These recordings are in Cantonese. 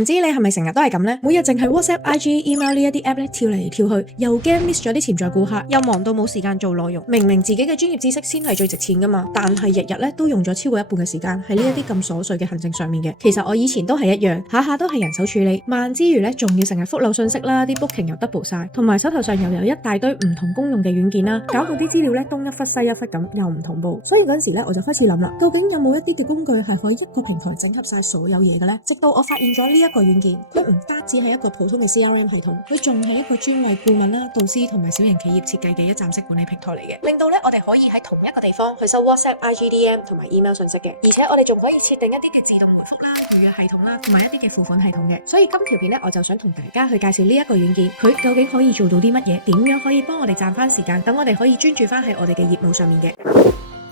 唔知你係咪成日都係咁呢？每日淨係 WhatsApp、IG、email 呢一啲 app 咧跳嚟跳去，又驚 miss 咗啲潛在顧客，又忙到冇時間做內容。明明自己嘅專業知識先係最值錢噶嘛，但係日日咧都用咗超過一半嘅時間喺呢一啲咁瑣碎嘅行政上面嘅。其實我以前都係一樣，下下都係人手處理，慢之餘咧仲要成日覆漏信息啦，啲 booking 又 double 晒，同埋手頭上又有一大堆唔同公用嘅軟件啦，搞到啲資料咧東一忽西一忽咁，又唔同步。所以嗰陣時咧我就開始諗啦，究竟有冇一啲嘅工具係可以一個平台整合晒所有嘢嘅咧？直到我發現咗呢一個軟件，佢唔單止係一個普通嘅 CRM 系統，佢仲係一個專為顧問啦、導師同埋小型企業設計嘅一站式管理平台嚟嘅，令到咧我哋可以喺同一個地方去收 WhatsApp、IGDM 同埋 email 信息嘅，而且我哋仲可以設定一啲嘅自動回覆啦、預約系統啦，同埋一啲嘅付款系統嘅。所以今條片咧，我就想同大家去介紹呢一個軟件，佢究竟可以做到啲乜嘢，點樣可以幫我哋賺翻時間，等我哋可以專注翻喺我哋嘅業務上面嘅。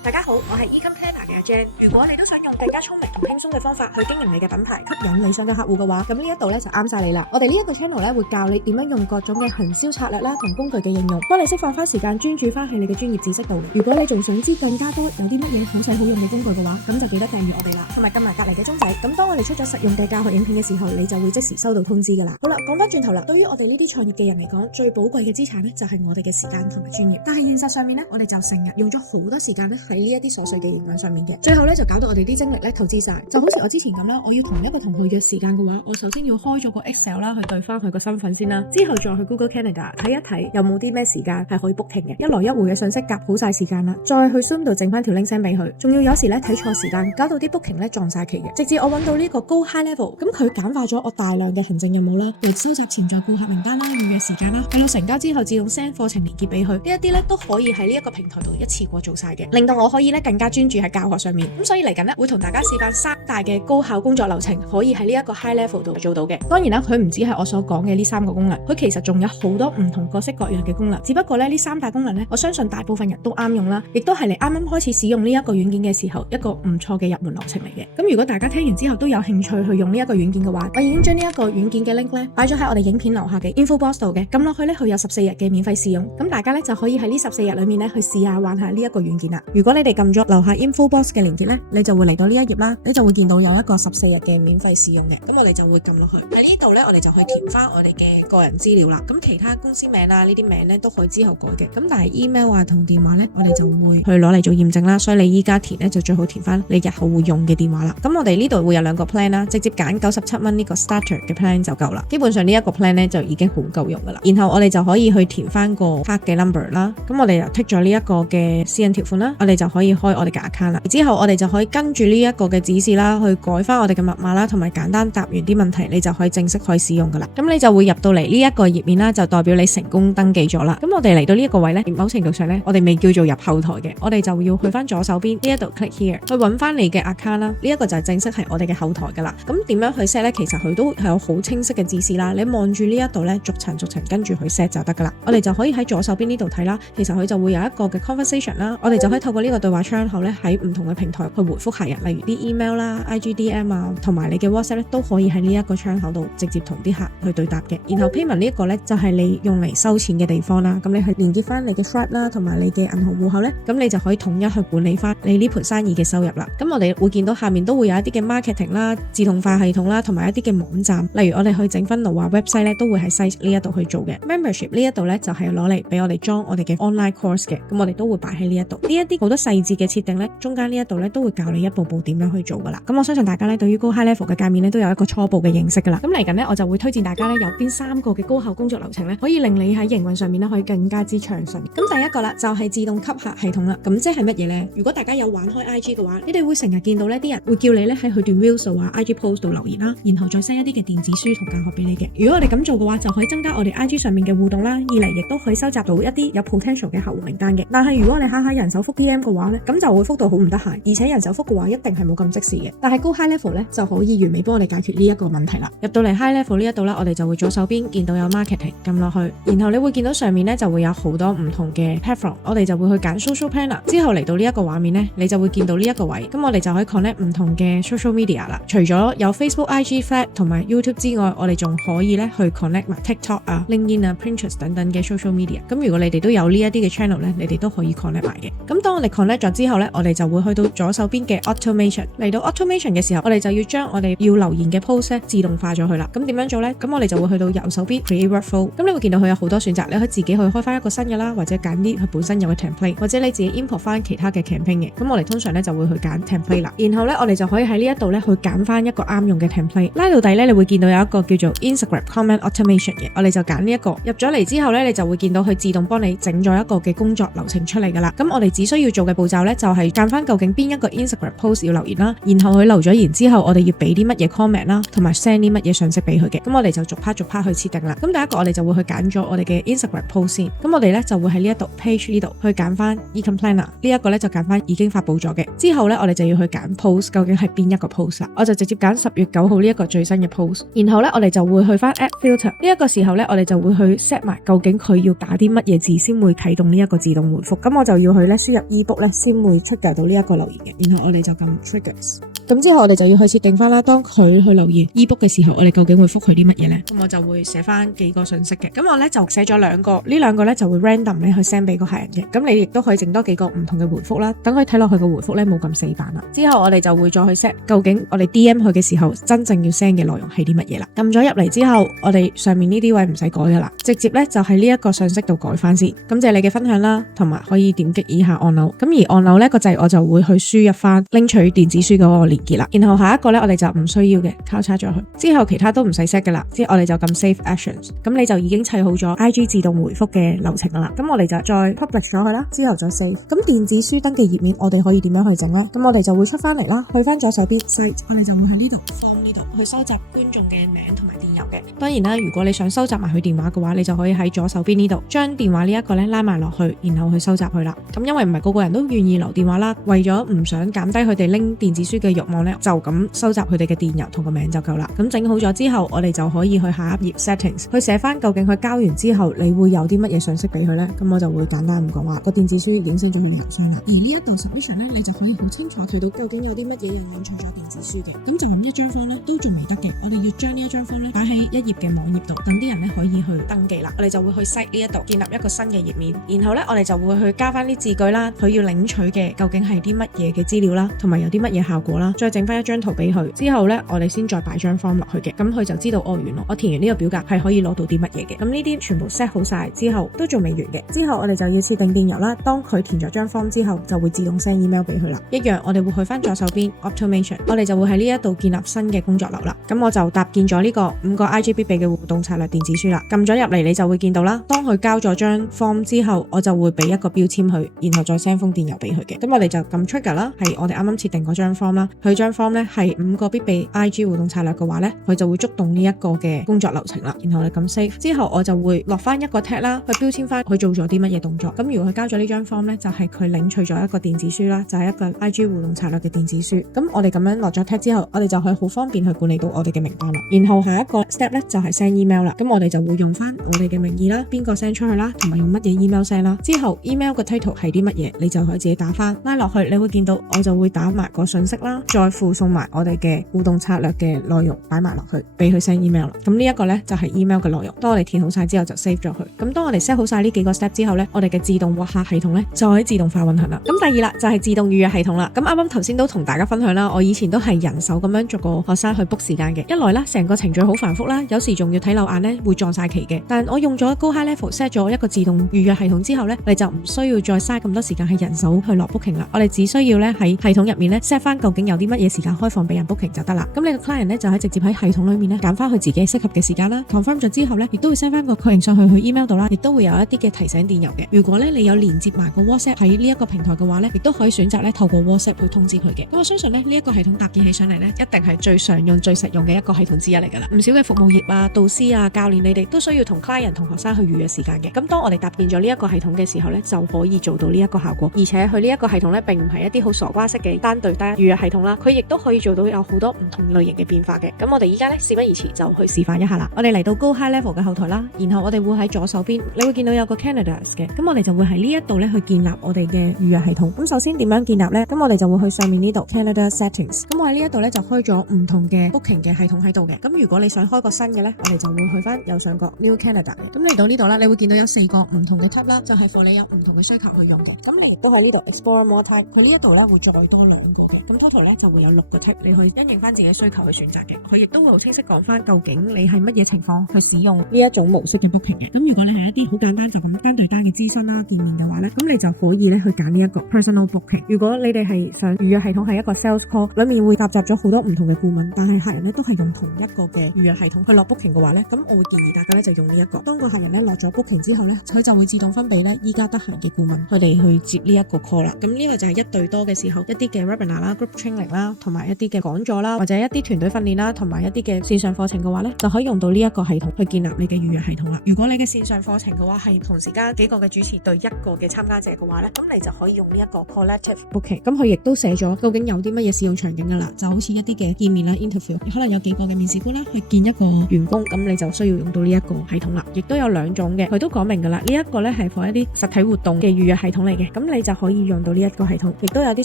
大家好，我係 Ecom Planner 嘅阿 Jan。如果你都想用更加聰明同輕鬆嘅方法去經營你嘅品牌，吸引理想嘅客戶嘅話，咁呢一度咧就啱晒你啦。我哋呢一個 channel 咧會教你點樣用各種嘅行銷策略啦同工具嘅應用，幫你釋放翻時間，專注翻喺你嘅專業知識度。如果你仲想知更加多有啲乜嘢好使好用嘅工具嘅話，咁就記得訂閱我哋啦，同埋撳埋隔籬嘅鐘仔。咁當我哋出咗實用嘅教學影片嘅時候，你就會即時收到通知噶啦。好啦，講翻轉頭啦，對於我哋呢啲創業嘅人嚟講，最寶貴嘅資產咧就係我哋嘅時間同埋專業。但係現實上面咧，我哋就成日用咗好多時間咧喺呢一啲瑣碎嘅營養上面嘅，最後咧就搞到我哋啲精力咧透支晒。就好似我之前咁啦，我要同一個同學約時間嘅話，我首先要開咗個 Excel 啦，去對翻佢個身份先啦，之後再去 Google Calendar 睇一睇有冇啲咩時間係可以 booking 嘅，一來一回嘅信息夾好晒時間啦，再去 Zoom 度整翻條 link send 俾佢，仲要有時咧睇錯時間，搞到啲 booking 咧撞晒期嘅。直至我揾到呢個 Go High Level， 咁佢簡化咗我大量嘅行政任務啦，例如收集潛在顧客名單啦、預約時間啦，去到成交之後自動 send 課程連結俾佢，呢一啲咧都可以喺呢一個平台度一次過做晒嘅，令到我可以咧更加專注喺教學上面。咁所以嚟緊咧會同大家示範3大嘅高效工作流程，可以喺呢一個 high level 度做到嘅。當然啦，佢唔止係我所講嘅呢3個功能，佢其實仲有好多唔同各式各樣嘅功能。只不過咧呢3大功能咧，我相信大部分人都啱用啦，亦都係你啱啱開始使用呢一個軟件嘅時候一個唔錯嘅入門流程嚟嘅。咁如果大家聽完之後都有興趣去用呢一個軟件嘅話，我已經將呢一個軟件嘅 link 咧擺咗喺我哋影片樓下嘅 info box 度嘅，撳落去咧佢有14日嘅免費試用，咁大家咧就可以喺呢14日裏面咧去試下玩下呢一個軟件啦。如果你哋撳咗樓下 info box 嘅連結咧，你就會嚟到呢一頁啦，你就會見到有一個14日嘅免費試用嘅，咁我哋就會撳落去。喺呢度咧，我哋就去填翻我哋嘅個人資料啦。咁其他公司名啊呢啲名咧都可以之後改嘅。咁但係 email 啊同電話咧，我哋就會去攞嚟做驗證啦。所以你依家填咧就最好填翻你日後會用嘅電話啦。咁我哋呢度會有2個 plan 啦，直接揀97蚊呢個 starter 嘅 plan 就夠啦。基本上呢一個 plan 咧就已經好夠用噶啦。然後我哋就可以去填翻個卡嘅 number 啦。咁我哋就剔咗呢一個嘅私隱條款啦，我哋就可以開我哋嘅 account 啦。之後我哋就可以跟住呢一個嘅指示啦，去改翻我哋嘅密碼啦，同埋簡單答完啲問題，你就可以正式可以使用噶啦。咁你就會入到嚟呢一個頁面啦，就代表你成功登記咗啦。咁我哋嚟到呢一個位呢，某程度上呢，我哋未叫做入後台嘅，我哋就要去翻左手邊呢一度 click here， 去揾翻你嘅 account 啦。呢一個就係正式係我哋嘅後台噶啦。咁點樣去 set 呢？其實佢都係有好清晰嘅指示啦。你望住呢一度呢，逐層跟住去 set 就得噶啦。我哋就可以喺左手邊呢度睇啦。其實佢就會有一個嘅 conversation 啦，我哋就可以透過呢個對話窗口呢，喺唔同嘅平台去回覆客人，例如啲 email 啦、IGDM 啊，同埋你嘅 WhatsApp 咧都可以喺呢一個窗口度直接同啲客去對答嘅。然後 payment 呢一個咧就係你用嚟收錢嘅地方啦。咁你去連結翻你嘅 Stripe 啦，同埋你嘅銀行戶口咧，咁你就可以統一去管理翻你呢盤生意嘅收入啦。咁我哋會見到下面都會有一啲嘅 marketing 啦、自動化系統啦，同埋一啲嘅網站，例如我哋去整分奴啊 website 咧，都會喺 site 呢一度去做嘅。Membership 呢一度咧就係攞嚟俾我哋裝我哋嘅 online course 嘅，咁我哋都會擺喺呢一度。呢一啲好多細節嘅設定咧，中間呢一度咧都會教你一步步點樣去做噶啦。咁我相信大家咧對於Go High Level嘅界面咧都有一個初步嘅認識噶啦。咁嚟緊咧我就會推薦大家咧有邊3個嘅高效工作流程咧，可以令你喺營運上面咧可以更加之暢順。咁第一個啦就係自動吸客系統啦。咁即係乜嘢咧？如果大家有玩開 IG 嘅話，你哋會成日見到呢啲人會叫你咧喺佢段 Reels 度啊 IG post 度留言啦，然後再 send 一啲嘅電子書同教學俾你嘅。如果我哋咁做嘅話，就可以增加我哋 IG 上面嘅互動啦，二嚟亦都可以收集到一啲有 potential 嘅客戶名單嘅。但係如果你下下人手覆 DM 嘅話咧，咁就會覆到好唔得閒，而且人手覆嘅話一定係冇咁即時嘅。但係Go High Level咧就可以完美幫我哋解決呢一個問題啦。入到嚟 High Level 呢一度啦，我哋就會左手邊見到有 marketing， 撳落去，然後你會見到上面咧就會有好多唔同嘅 platform， 我哋就會去揀 social planner， 之後嚟到呢一個畫面咧，你就會見到呢一個位，咁我哋就可以 connect 唔同嘅 social media 啦。除咗有 Facebook、IG、Thread 同埋 YouTube 之外，我哋仲可以咧去 connect 埋 TikTok 啊、LinkedIn 啊、Pinterest 等等嘅 social media。咁如果你哋都有呢一啲嘅 channel咧，你哋都可以 connect 埋嘅。咁當我哋 connect 咗之後咧，我哋就會會去到左手邊嘅 automation。嚟到 automation 嘅時候，我哋就要將我哋要留言嘅 post 自動化咗佢啦。咁點樣做呢？咁我哋就會去到右手邊 create workflow。咁你會見到佢有好多選擇，你可以自己去開翻一個新嘅啦，或者揀啲佢本身有嘅 template， 或者你自己 import 翻其他嘅 campaign 嘅。咁我哋通常咧就會去揀 template 啦。然後咧我哋就可以喺呢一度咧去揀翻一個啱用嘅 template。拉到底咧，你會見到有一個叫做 Instagram comment automation 嘅，我哋就揀呢一個。入咗嚟之後咧，你就會見到佢自動幫你整咗一個嘅工作流程出嚟噶啦。咁我哋只需要做嘅步驟咧，就係揀翻究竟邊一個 Instagram post 要留言啦，然後佢留咗言之後，我哋要俾啲乜嘢 comment 啦，同埋 send 啲乜嘢信息俾佢嘅。咁我哋就逐 part 去設定啦。咁第一個我哋就會去揀咗我哋嘅 Instagram post 先。咁我哋咧就會喺呢一度 page 呢度去揀翻 Ecom Planner 呢一個咧就揀翻已經發布咗嘅。之後咧我哋就要去揀 post 究竟係邊一個 post 啦。我就直接揀10月9號呢一個最新嘅 post。然後咧我哋就會去翻 add filter 呢一個時候咧，我哋就會去 set 埋究竟佢要打啲乜嘢字先會啟動呢一個自動回覆。咁我就要去咧輸入 ebook 咧先會 trigger 到呢一個留言嘅。然後我哋就撳 triggers。咁之後我哋就要去設定翻啦，當佢去留言 ebook 嘅時候，我哋究竟會覆佢啲乜嘢呢？咁我就會寫翻幾個信息嘅。咁我咧就寫咗2個，呢2個咧就會 random 咧去 send 俾個客人嘅。咁你亦都可以整多幾個唔同嘅回覆啦，等佢睇落去個回覆咧冇咁死板啦。之後我哋就會再去 set 究竟我哋 DM 佢嘅時候真正要 send 嘅內容係啲乜嘢啦。撳咗入嚟之後，我哋上面呢啲位唔使改噶啦，直接咧就喺呢一個信息度改翻先。感謝你嘅分享啦，同埋可以點擊以下按鈕。咁而按鈕咧個掣我就會去輸入翻拎取電子書嗰個連結啦。然後下一個咧我哋就唔需要嘅，交叉咗佢。之後其他都唔使 set 噶啦，之後我哋就撳 save actions。咁你就已經砌好咗 IG 自動回覆嘅流程啦。咁我哋就再 publish 咗佢啦，之後再 save。咁電子書登記頁面我哋可以點樣去整呢？咁我哋就會出翻嚟啦，去翻左手邊 site， 我哋就會喺呢度 form 呢度去收集觀眾嘅名同埋電郵嘅。當然啦，如果你想收集埋佢電話嘅話，你就可以喺左手邊呢度將電話呢一個咧拉埋落去，然後去收集佢啦。咁因為唔係個個人都願意留電話啦，為咗唔想減低佢哋拎電子書嘅慾望咧，就咁收集佢哋嘅電郵同個名就夠啦。咁整好咗之後，我哋就可以去下一頁 settings 去寫翻究竟佢交完之後你會有啲乜嘢信息俾佢呢？咁我就會簡單咁講話個電子書已經 send 咗去你郵箱啦。而呢一度 submission 咧，你就可以好清楚睇到究竟有啲乜嘢人領取咗電子書嘅。咁就咁一張 form 咧都仲未得嘅，我哋要將呢一張 form 咧擺喺一頁嘅網頁度，等啲人咧可以去登記啦。我哋就會去 site 呢一度建立一個新嘅頁面，然後咧我哋就會去加翻啲字句啦，佢要領取嘅究竟係啲乜嘢嘅資料啦，同埋有啲乜嘢效果啦，再整翻一張圖俾佢。之後咧我哋先再擺張 form 落去嘅，咁佢就知道哦，原來我填完呢個表格係可以攞到啲乜嘢嘅。咁呢啲全部 set 好晒之後都仲未完嘅，之後我哋就要設定電郵啦。當佢填咗張 form 之後，就會自動 send email 俾佢啦。一樣我哋會去翻左手邊 automation， 我哋就會喺呢一度建立新嘅工作流啦。咁我就搭建咗呢個5個 IG 必備嘅互動策略電子書啦。撳咗入嚟你就會見到啦，當佢交咗張 form 之後，我就會俾一個標籤佢，然後再 send 封電郵俾佢嘅。咁我哋就撳 trigger 啦，係我哋啱啱設定嗰張 form 啦。佢張 form 咧係5個必備 IG 互動策略嘅話咧，佢就會觸動呢一個嘅工作流程啦。然後你撳 save 之後，我就會落翻一個 tag 啦，去標籤翻佢做咗啲乜嘢動作。咁如果佢交咗呢張 form 咧，就係佢領取咗一個電子書啦，就係一個 IG 互動策略嘅電子書。咁我哋咁樣落咗 tag 之後，我哋就可以好方便去管理到我哋嘅名單啦。然後下一個 step 咧就係 send email 啦。咁我哋就會用翻我哋嘅名義啦，邊個 send 出去啦，同埋用乜嘢 email send 啦。之後 email 個 title 係啲乜嘢，你就可以自己打翻拉落去。你會見到我就會打埋個信息啦，再附送埋我哋嘅互動策略嘅內容擺埋落去，俾佢 send email 啦。咁呢一個咧就係 email 嘅內容。當我哋填好晒之後就 save 咗佢。咁當我哋 set 好晒呢幾個 step 之後咧，我哋嘅自動獲客系統咧就可以自動化運行啦。咁第二啦就係自動預約系統啦。咁啱啱頭先都同大家分享啦，我以前都係人手咁樣逐個學生去 book 時間嘅。一來啦，成個程序好繁複啦，有時仲要睇漏眼咧，會撞晒期嘅。但我用咗高 high level set 咗一個自動預約系統之後咧，你就唔需要再嘥咁多時間係人手去落 booking 啦。我哋只需要咧喺系統入面咧 set 翻究竟有啲乜嘢時間開放俾人 booking 就得啦。咁你個 client 咧就喺直接喺系統裏面咧揀翻佢自己適合嘅時間啦。confirm 咗之後咧，亦都會 send 翻個確認上去 email 度啦，亦都會有一啲嘅提醒電郵嘅。如果咧你有連接埋個 WhatsApp 喺呢一個平台嘅話咧，亦都可以選擇咧透過 WhatsApp 去通知佢嘅。咁我相信咧呢一個系統搭建起上嚟咧，一定係最常用、最實用嘅一個系統之一嚟噶啦。唔少嘅服務業啊、導師啊、教練，你哋都需要同 client 同學生去預約時間嘅。咁當我哋搭建咗呢一個系統嘅時候咧，就可以做到呢一個效果。而且佢呢一個系統咧，並唔係一啲好傻瓜式嘅單對單預約系統啦，佢亦都可以做到有好多唔同類型嘅變化嘅。咁我哋依家咧事不宜遲，就去示範一下啦。我哋嚟到高 high level 嘅後台啦，然後我哋會喺左手邊，你會見到有個 Canada 嘅，咁我哋就會喺呢一度咧去建立我哋嘅預約系統。咁首先點樣建立呢？咁我哋就會去上面呢度 Canada Settings。咁我喺呢一度咧就開咗唔同嘅 booking 嘅系統統喺度嘅。咁如果你想開個新嘅咧，我哋就會去翻右上角 New Canada 嘅。咁嚟到呢度啦，你會見到有4個唔同嘅 tab 啦，就係 for 你有唔同嘅需求去用嘅。咁你亦都喺呢度 Explore More Tab， 佢呢一度咧會再多2個嘅。咁 total 咧就會有6個 tab， 你去因應翻自己需求去選擇嘅。佢亦都會好清晰講翻究竟你係乜嘢情況去使用呢一種模式嘅 booking 嘅。咁如果你係一啲好簡單就咁單對單嘅諮詢啦、見面嘅話咧，咁你就可以咧去揀呢一個 personal booking。如果你哋係想預約系統係一個 sales call， 裡面會夾雜咗好多唔同嘅顧問，但係客人咧都係用同一個嘅預約系統去落 booking 嘅話咧，咁我會建議大家咧就用呢一個。當個客人咧落咗 booking 之後咧，佢就會自動分俾咧依家得閒嘅顧問，佢哋去接呢一個 call 啦。咁呢個就係一對多嘅時候一啲嘅 webinar 啦、group training 啦，同埋一啲嘅講座啦，或者一啲團隊訓練啦，同埋一啲嘅線上課程嘅話咧，就可以用到呢一個系統去建立你嘅預約系統啦。如果你嘅線上課程嘅話係同時間幾個嘅主持對一個嘅參加者嘅話咧，咁你就可以用呢一個 collective booking。咁佢亦都寫咗究竟有啲乜嘢使用場景噶啦，就好似一啲嘅見面啦 interview， 可能有幾個嘅面試官啦去見一個員工，咁你就需要用到呢一個系統啦。亦都有2種嘅，佢都講明噶啦，呢一個咧係 for 一啲實體活動嘅預約系統嚟嘅，咁你就可以用到呢一個系統。亦都有啲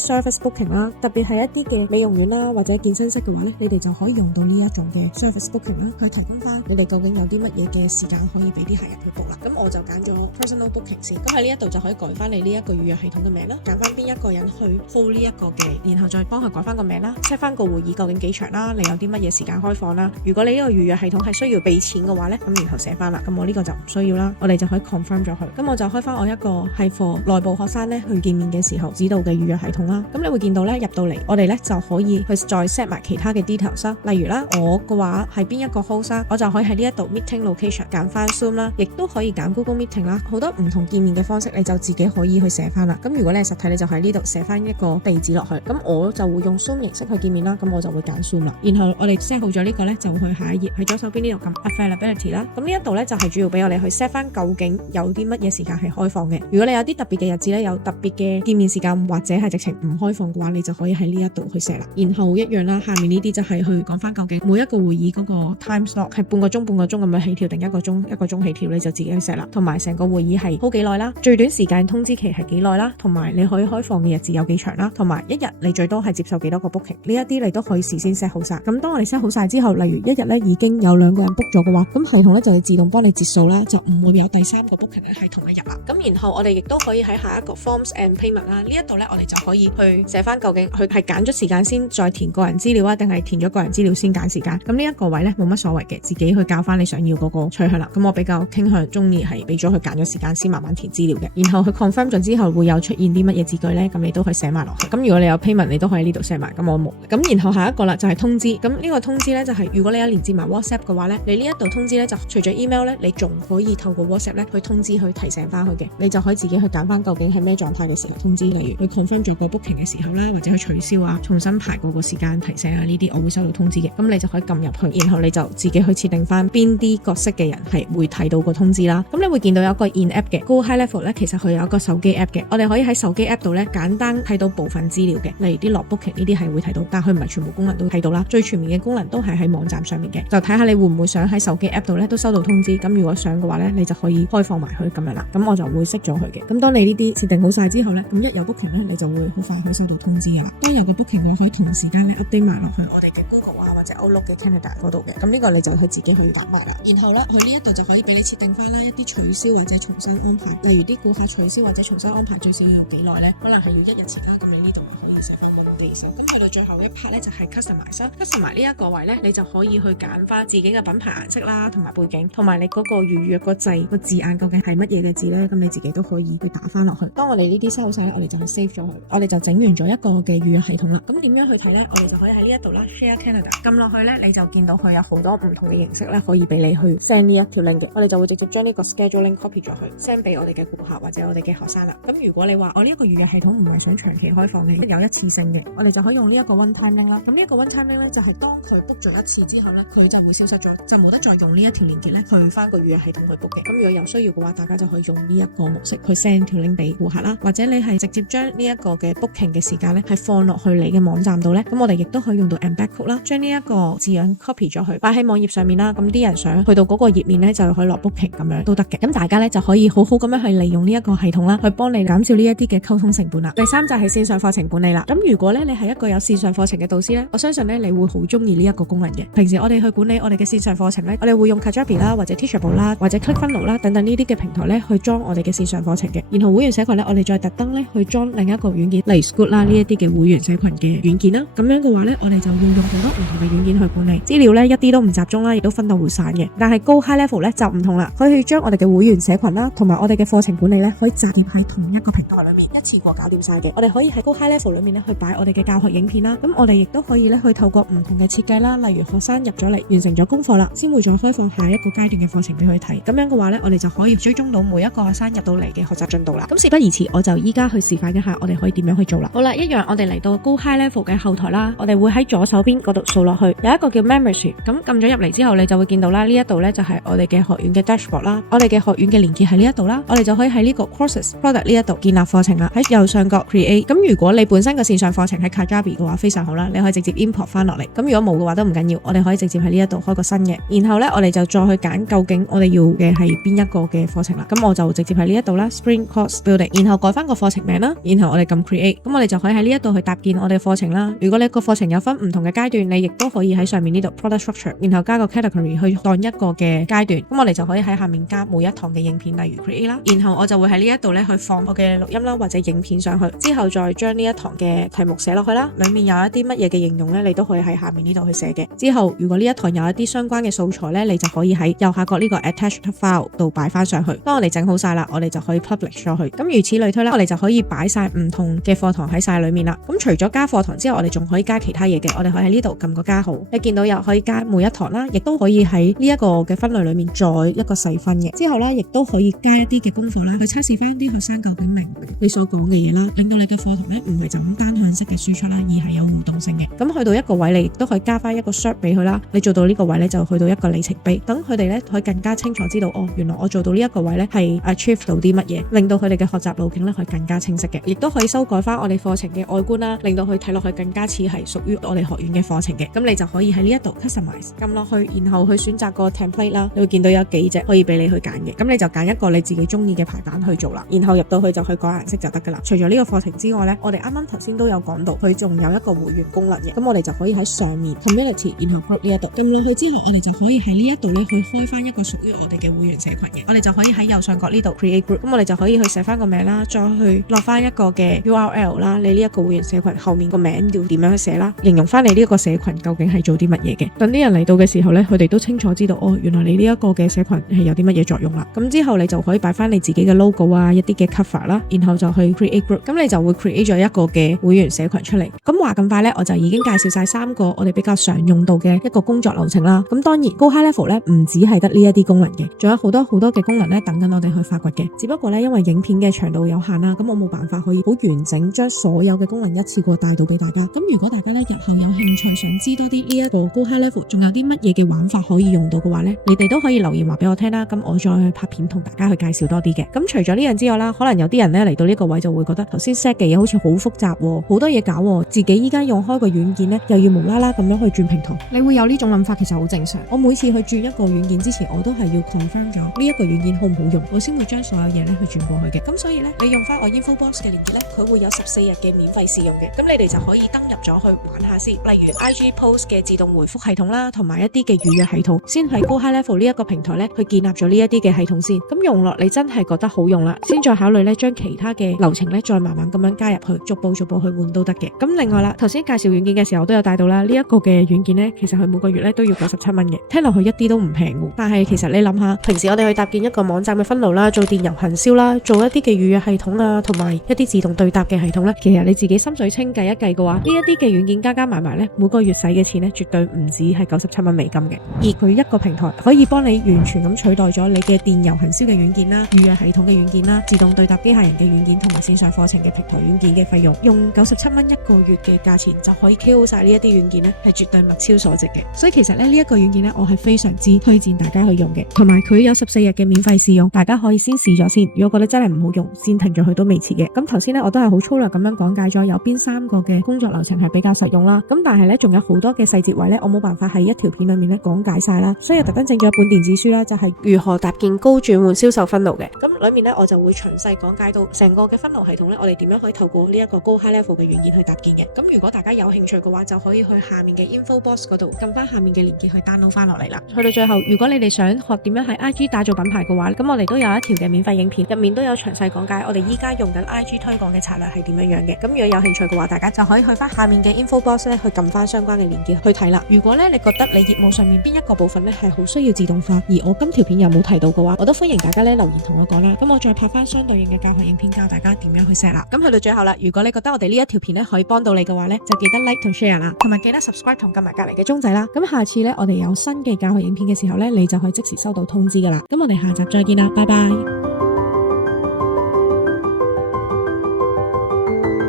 service booking 啦，特別係一啲嘅美容院啦或者健身室嘅話咧，你哋就可以用到呢一種嘅 service booking 啦，去提供翻你哋究竟有啲乜嘢嘅時間可以俾啲客人去 book 啦。咁我就揀咗 personal booking 先，咁喺呢一度就可以改翻你呢一個預約系統嘅名啦，揀翻邊一個人去 hold 呢一個嘅，然後再幫佢改翻個名啦 ，set 翻個會議究竟幾長啦，你有啲乜嘢時間開放啦。如果你呢個預約系統係需要俾錢嘅話咧，咁然後寫翻啦，咁我呢個就唔需要啦，我哋就可以 confirm 咗佢。咁我就開翻我一個係 for 內部學生咧去見面嘅時候指導嘅預約系統啦。咁你會見到咧入到嚟，我哋咧就可以去再 set 埋其他嘅 details 啦。例如啦，我嘅話係邊一個 host 啦，我就可以喺呢一度 meeting location 揀翻 Zoom 啦，亦都可以揀 Google Meeting 啦，好多唔同見面嘅方式你就自己可以去寫翻啦。咁如果你係實體，你就喺呢度寫翻一個地址落去。咁我就會用 Zoom 形式去見面啦，咁我就會揀 Zoom 啦。然後我哋 set 好咗呢個咧，就去下一頁，喺左手邊呢度撳 availability 啦。咁呢一度咧就係主要俾我哋去 set 翻究竟有啲乜嘢時間係開放嘅。如果你有啲特別嘅日子咧，有特別嘅見面時間或者係直情唔開放嘅話，你就可以喺呢一度去 set 啦。然後一樣啦，下面呢啲就係去講翻究竟每一個會議嗰個 time slot 係半個鐘咁樣起跳定1個鐘起跳，你就自己去 set啦。同埋成個會議係 hold 幾耐啦，最短時間通知期係幾耐啦，同埋你可以開放嘅日子有幾長啦，同埋一日你最多係接受幾多個 booking， 呢一啲你都可以事先 set 好晒。咁當我哋 set 好晒之後，例如一日咧已經有2個人 book 咗嘅話，咁系統咧就會自動幫你截數啦，就唔會有第3個 booking 咧係同一日啦。咁然後我哋亦都可以喺下一個 forms and payment 啦，呢一度咧我哋就可以去寫翻究竟佢係揀咗時間先再填個人資料啊，定係填咗個人資料先揀時間。咁呢一個位咧冇乜所謂嘅，自己去教翻你想要嗰個趨向啦。咁我比較傾向中意係俾咗佢揀咗時間先慢慢填資料嘅。然後佢 confirm 咗之後會有出現啲乜嘢字句咧，咁你都可以寫埋落去。咁如果你有 payment，你都可以呢度寫埋。咁我冇。咁然後下一個啦就係通知。咁呢個通知咧就係如果你有連接埋 WhatsApp 嘅話咧，你呢一度通知咧就除咗 email 咧，你仲可以透過 WhatsApp 咧去通知去提醒翻佢嘅。你就可以自己去揀翻究竟係咩狀態嘅時候通知，例如佢 confirm 咗個 booking 嘅時候啦，或者去取消啊、重新排過個時間提醒啊，呢啲我會收到通知嘅。咁你就可以撳入去，然後你就自己去設定翻邊啲角色嘅人係會睇到個通知啦。咁你會見到有一個 in app 嘅 Go High Level 咧，其實佢有一個手機 app 嘅，我哋可以喺手機 app 度咧簡單睇到部分資料嘅，例如啲落 booking 呢啲係會睇到，但佢唔係全部功能都睇到啦。最全面嘅功能都係喺網站上面嘅，就睇下你會唔會想喺手機 app 度咧都收到通知。咁如果想嘅話咧，你就可以開放埋佢咁樣啦。咁我就會熄咗佢嘅。咁當你呢啲設定好晒之後咧，咁一有 booking 咧，你就會好快可以收到通知噶啦。當有個 booking 嘅話，可以同時間咧 update 埋落去我哋嘅 Google 啊或者 Outlook 嘅 Canada 嗰度嘅。咁呢個你就去自己去打埋啦。然後咧，佢呢一度就可以俾你設定翻啦一啲取消或者重新安排，例如啲顧客取消或者重新安排最少要幾耐咧？可能係要1日前啦。咁你呢度可以寫翻俾我哋先。咁去到最後一 part 咧就係 customize 呢一個位咧，你就可以去揀翻自己嘅品牌顏色啦，同埋背景，同埋你嗰個預約個字個字眼究竟係乜嘢嘅字咧？咁你自己都可以去打翻落去。當我哋呢啲收好晒咧，我哋就去 save 咗佢，我哋就整完咗一個嘅預約系統啦。咁點樣去睇咧？我哋就可以喺呢一度啦 ，Share Canada 撳落去咧，你就見到佢有好多唔同嘅形式咧，可以俾你去 send 呢一條 link 嘅。我哋就會直接將呢個 scheduling copy 咗去 send 俾我哋嘅顧客或者我哋嘅學生啦。咁如果你話我呢一個預約系統唔係想長期開放嘅，有一次性嘅，我哋就可以用呢一個 one time link 啦。咁呢一個 one time link 咧就係當佢 book 咗一次之後咧，佢就會消失咗，就冇得再用呢一條連結咧去翻個預約系統去 book 嘅。咁如果有需要嘅話，大家就可以用呢一個模式去 send 條 link 俾顧客啦，或者你係直接將呢一個嘅 booking 嘅時間咧係放落去你嘅網站度咧，咁我哋亦都可以用到 embed code 啦，將呢一個字樣 copy 咗去擺喺網頁上面啦。咁啲人想去到嗰個頁面咧，就可以落 booking 咁樣都得嘅。咁大家咧就可以好好咁樣去利用呢一個系統啦，去幫你減少呢一啲嘅溝通成本啦。第3就係線上課程管理啦。咁如果咧咧你係一個有線上課程嘅導師咧，我相信咧你會好中意呢一個功能嘅。平時我哋去管理我哋嘅線上課程咧，我哋會用 Kajabi 啦，或者 Teachable 啦，或者 ClickFunnels 啦等等呢啲嘅平台咧去裝我哋嘅線上課程嘅。然後會員社群咧，我哋再特登咧去裝另一個軟件，例如 Scoot 啦呢一啲嘅會員社群嘅軟件啦。咁樣嘅話咧，我哋就要用好多唔同嘅軟件去管理資料咧，一啲都唔集中啦，亦都分到會散嘅。但係Go High Level咧就唔同啦，可以將我哋嘅會員社群啦，同埋我哋嘅課程管理咧，可以集結喺同一個平台裏面，一次過搞掂晒嘅。我哋可以喺Go High Level裏面咧去擺我哋嘅教學影片啦。咁我哋亦都可以咧去透過唔同嘅設計啦，例如學生入咗嚟完成咗功課啦，先會再開放下一個階段嘅課程俾佢睇。咁樣嘅話咧，我哋就可以追蹤到每一個學生入到嚟嘅學習進度啦。咁事不宜遲，我就依家去示範一下我哋可以點樣去做啦。好啦，一樣我哋嚟到Go High Level嘅後台啦，我哋會喺左手邊嗰度掃落去，有一個叫 Membership。咁撳咗入嚟之後，你就會見到啦，呢一度咧就係我哋嘅學院嘅 Dashboard 啦，我哋嘅學院嘅連結喺呢一度啦，我哋就可以喺呢個 Courses Product 呢一度建立課程啦。喺右上角 Create。咁如果你本身嘅線上課程喺 Kajabi 嘅話，非常好啦，你可以直接 import 翻落嚟。咁如果冇嘅話都唔緊要，我哋可以直接喺呢一度開個新嘅，然後咧我哋就再去揀究竟我哋要嘅係邊一個嘅課程啦。咁我就直接喺呢一度啦 ，Spring Course Building， 然後改翻個課程名啦，然後我哋撳 Create。咁我哋就可以喺呢一度去搭建我哋課程啦。如果你個課程有分唔同嘅階段，你亦都可以喺上面呢度 Product Structure， 然後加個 Category 去當一個嘅階段。咁我哋就可以喺下面加每一堂嘅影片，例如 Create 啦。然後我就會喺呢一度咧去放我嘅錄音啦或者影片上去，之後再將呢一堂嘅題目寫落去啦。裏面有一啲乜嘢嘅應用咧，你都可以喺下面呢度去寫嘅。之後如果呢一堂有一啲相關嘅素材咧，你就可以喺右下角呢個 Attached File 度擺翻上去。當我哋整好晒啦，我哋就可以 publish 咗去。咁如此類推啦，我哋就可以擺晒唔同嘅課堂喺晒裏面啦。咁除咗加課堂之後，我哋仲可以加其他嘢嘅。我哋可以喺呢度撳個加號，你見到又可以加每一堂啦，亦都可以喺呢一個嘅分類裏面再一個細分嘅。之後咧，亦都可以加一啲嘅功課啦，去測試翻啲學生究竟明你所講嘅嘢啦，令到你嘅課堂咧唔係就咁單向式嘅輸出啦，而係有互動性嘅。咁去到一個位，你亦都可以加翻一個 cert 俾佢啦。你做到呢個位咧，就去到一個里程碑，等佢哋咧可以更加清楚知道，哦，原來我做到呢一個位咧係 achieve 到啲乜嘢，令到佢哋嘅學習路徑咧可以更加清晰嘅。亦都可以修改翻我哋課程嘅外觀啦，令到佢睇落去更加似係屬於我哋學院嘅課程嘅。咁你就可以喺呢一度 customize 撳落去，然後去選擇個 template 啦。你會見到有幾隻可以俾你去揀嘅，咁你就揀一個你自己中意嘅排版去做啦。然後入到去就去改顏色就得噶啦。除咗呢個課程之外咧，我哋啱啱頭先都有講到，佢仲有一個會員功能嘅。咁我哋就可以喺上面 community， 然後 group 呢一度撳落去之後，我哋就可以喺呢一度咧去開翻一個屬於我哋嘅會員社群嘅。我哋就可以喺右上角呢度 create group， 咁我哋就可以去寫翻個名啦，再去落翻一個嘅 URL 啦。你呢一個會員社群後面個名要點樣去寫啦，形容翻你呢一個社群究竟係做啲乜嘢嘅。等啲人嚟到嘅時候咧，佢哋都清楚知道，哦，原來你呢一個嘅社群係有啲乜嘢作用啦。咁之後你就可以擺翻你自己嘅 logo 啊，一啲嘅 cover 啦，然後就去 create group， 咁你就會 create 咗一個嘅會員社群出嚟。咁話咁快咧，我就已經介紹晒3個我哋比較常用到嘅一個工作流程啦。咁當然Go High Level咧唔止係得呢一啲功能嘅，仲有好多嘅功能咧等緊我哋去發掘嘅。只不過咧因為影片嘅長度有限啦，咁我冇辦法可以好完整將所有嘅功能一次過帶到俾大家。咁如果大家咧日後有興趣想知多啲呢一個Go High Level仲有啲乜嘢嘅玩法可以用到嘅話咧，你哋都可以留言話俾我聽啦。咁我再去拍片同大家去介紹多啲嘅。咁除咗呢樣之外啦，可能有啲人咧嚟到呢個位就會覺得頭先 set 嘅嘢好似好複雜喎，好多嘢搞，自己依家用開個軟件咧又要無啦啦咁樣去轉平台。你會有呢種諗法，其實好正常。我每次去轉一個軟件之前，我都係要 confirm 咗呢一個軟件好唔好用，我先會將所有嘢咧去轉過去嘅。咁所以咧，你用翻我 InfoBox 嘅連結咧，佢會有14日嘅免費試用嘅。咁你哋就可以登入咗去玩下先，例如 IG Post 嘅自動回覆系統啦，同埋一啲嘅預約系統，先喺Go High Level呢一個平台咧去建立咗呢一啲嘅系統先。咁用落你真係覺得好用啦，先再考慮咧將其他嘅流程咧再慢慢咁樣加入去，逐步去換都得嘅。咁另外啦，頭先介紹軟件嘅時候我都有帶到啦，呢一個嘅軟件咧，其實佢每個月咧都要97蚊嘅，聽落去一啲都唔平嘅。但係其實你諗下，平時我哋去搭建一個網站嘅分流啦，做電郵行銷啦，做一啲嘅預約系統啊，同埋一啲自動對答嘅系統咧，其實你自己心水清計一計嘅話，呢一啲嘅軟件加埋埋咧，每個月使嘅錢咧絕對唔止係97蚊美金嘅。而佢一個平台可以幫你完全咁取代咗你嘅電郵行銷嘅軟件啦、預約系統嘅軟件啦、自動對答機械人嘅軟件同埋線上課程嘅平台軟件嘅費用，用97蚊一個月嘅價錢就可以 KO 晒呢一啲軟件咧，係絕對物超所值嘅。所以其實咧呢一個軟件咧，我係非常之推薦大家去用嘅，同埋佢有14日嘅免費試用，大家可以先試咗先。如果覺得真係唔好用，先停咗佢都未遲嘅。咁頭先咧我都係好粗略咁樣講解咗有邊3個嘅工作流程係比較實用啦。咁但係咧仲有好多嘅細節位咧，我冇辦法喺一條片裏面咧講解晒啦，所以特登整咗一本電子書啦，就係如何搭建高轉換銷售分流嘅。咁裏面咧我就會詳細講解到成個嘅分流系統咧，我哋點樣可以透過呢一個Go High Level嘅軟件言去搭建嘅。咁如果大家有興趣嘅話，就可以去下面嘅 info box 嗰度撳翻下面嘅鏈接去 download 翻落嚟啦。去到最後，如果你哋想學點樣喺 IG 打造品牌嘅話，咁我哋都有一條嘅免費影片，入面都有詳細講解我哋依家用緊 IG 推廣嘅策略係點樣嘅。咁如果有興趣嘅話，大家就可以去翻下面嘅 info box 咧去撳翻相關嘅鏈接去睇啦。如果咧你覺得你業務上面邊一個部分咧係好需要自動化，而我今條片又冇提到嘅話，我都歡迎大家咧留言同我講啦。咁我再拍翻相對應嘅教學影片教大家點樣去 set 啦。咁去到最後啦，如果你覺得我哋呢一條片咧可以幫到你嘅話咧，就記得 like 同 share 啦，同埋記得 subscribe 同撳埋隔籬嘅鐘仔啦。咁下次咧我哋有新嘅教學影片嘅時候咧，你就可以即時收到通知噶啦。咁我哋下集再見啦，拜拜。